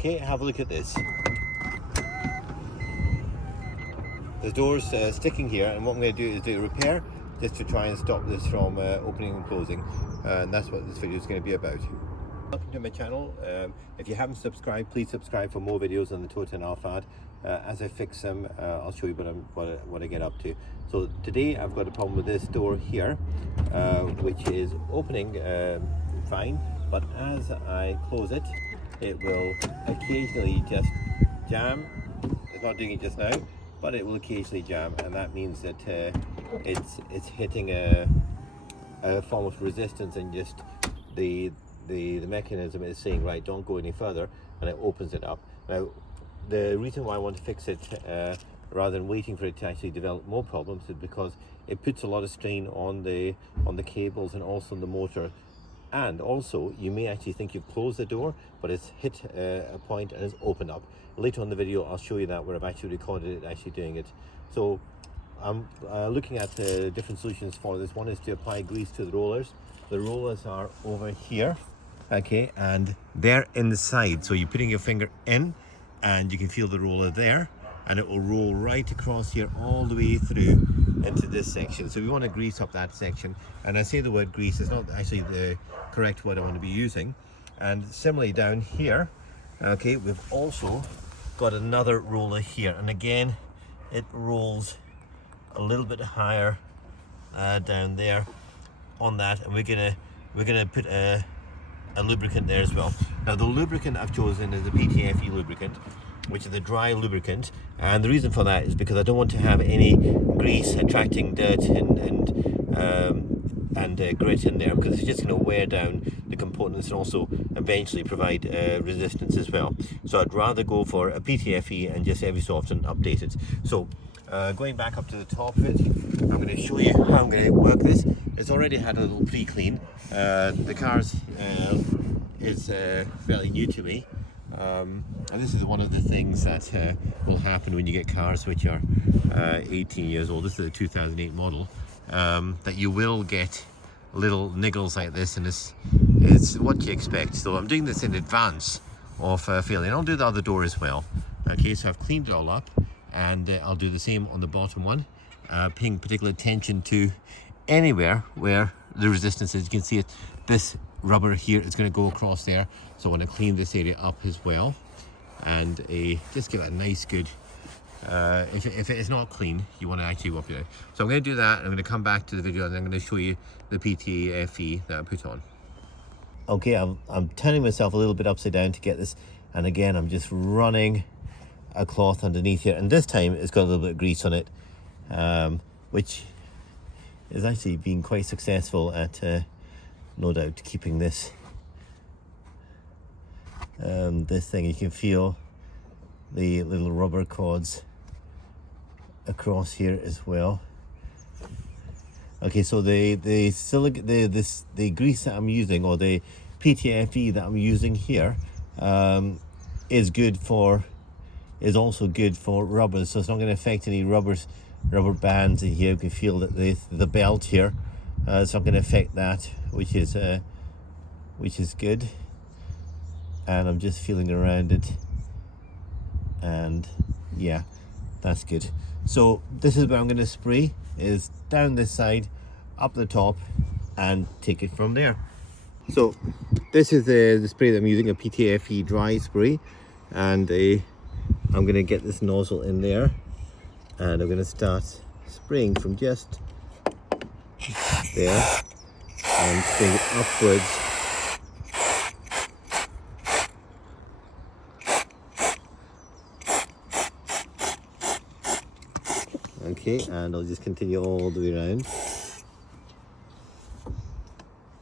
Okay, have a look at this. The door's sticking here, and what I'm going to do is do a repair just to try and stop this from opening and closing, and that's what this video is going to be about. Welcome to my channel. If you haven't subscribed, please subscribe for more videos on the Vellfire and Alphard. As I fix them, I'll show you what I get up to. So today I've got a problem with this door here, which is opening fine, but as I close it, it will occasionally just jam. It's not doing it just now, but it will occasionally jam, and that means that it's hitting a form of resistance, and just the mechanism is saying, right, don't go any further, and it opens it up. Now, the reason why I want to fix it rather than waiting for it to actually develop more problems is because it puts a lot of strain on the cables and also on the motor. And also, you may actually think you've closed the door, but it's hit a point and it's opened up. Later on in the video, I'll show you that, where I've actually recorded it actually doing it. So I'm looking at different solutions for this. One is to apply grease to the rollers. The rollers are over here, okay, and they're inside. So you're putting your finger in, and you can feel the roller there, and it will roll right across here all the way through into this section. So we want to grease up that section, and I say the word grease, it's not actually the correct word I want to be using. And similarly down here, okay, we've also got another roller here, and again it rolls a little bit higher down there on that, and we're gonna put a lubricant there as well. Now the lubricant I've chosen is a PTFE lubricant, which is a dry lubricant, and the reason for that is because I don't want to have any grease attracting dirt and grit in there, because it's just going to wear down the components and also eventually provide resistance as well. So I'd rather go for a PTFE and just every so often update it. So going back up to the top of it, I'm going to show you how I'm going to work this. It's already had a little pre-clean. The car's is fairly new to me. And this is one of the things that will happen when you get cars which are 18 years old. This is a 2008 model, that you will get little niggles like this, and it's what you expect. So I'm doing this in advance of failing. I'll do the other door as well. Okay, so I've cleaned it all up, and I'll do the same on the bottom one, paying particular attention to anywhere where the resistance is. You can see it, this rubber here is going to go across there, so I want to clean this area up as well, and just give it a nice good if it is not clean, you want to actually wipe it out. So I'm going to do that, and I'm going to come back to the video, and I'm going to show you the PTFE that I put on. Okay, I'm turning myself a little bit upside down to get this, and again I'm just running a cloth underneath here, and this time it's got a little bit of grease on it, which is actually being quite successful at no doubt keeping this this thing. You can feel the little rubber cords across here as well. Okay, so the grease that I'm using, or the PTFE that I'm using here, is also good for rubbers, so it's not going to affect any rubber bands in here. You can feel that the belt here, it's not going to affect that, which is good. And I'm just feeling around it, and yeah, that's good. So this is where I'm going to spray, is down this side, up the top, and take it from there. So this is the spray that I'm using, a PTFE dry spray, and I'm going to get this nozzle in there, and I'm going to start spraying from just there and spraying it upwards. Okay, and I'll just continue all the way around.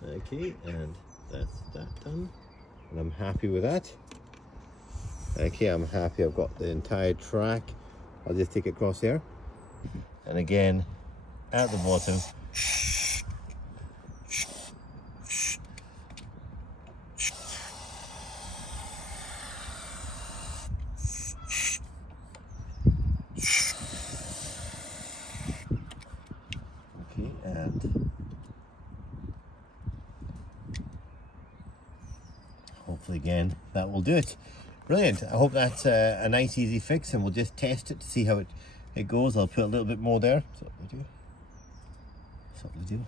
Okay, and that's that done, and I'm happy with that. Okay, I'm happy I've got the entire track. I'll just take it across there, and again at the bottom. Okay, and hopefully again that will do it. Brilliant. I hope that's a nice easy fix, and we'll just test it to see how it goes. I'll put a little bit more there. That's what we do.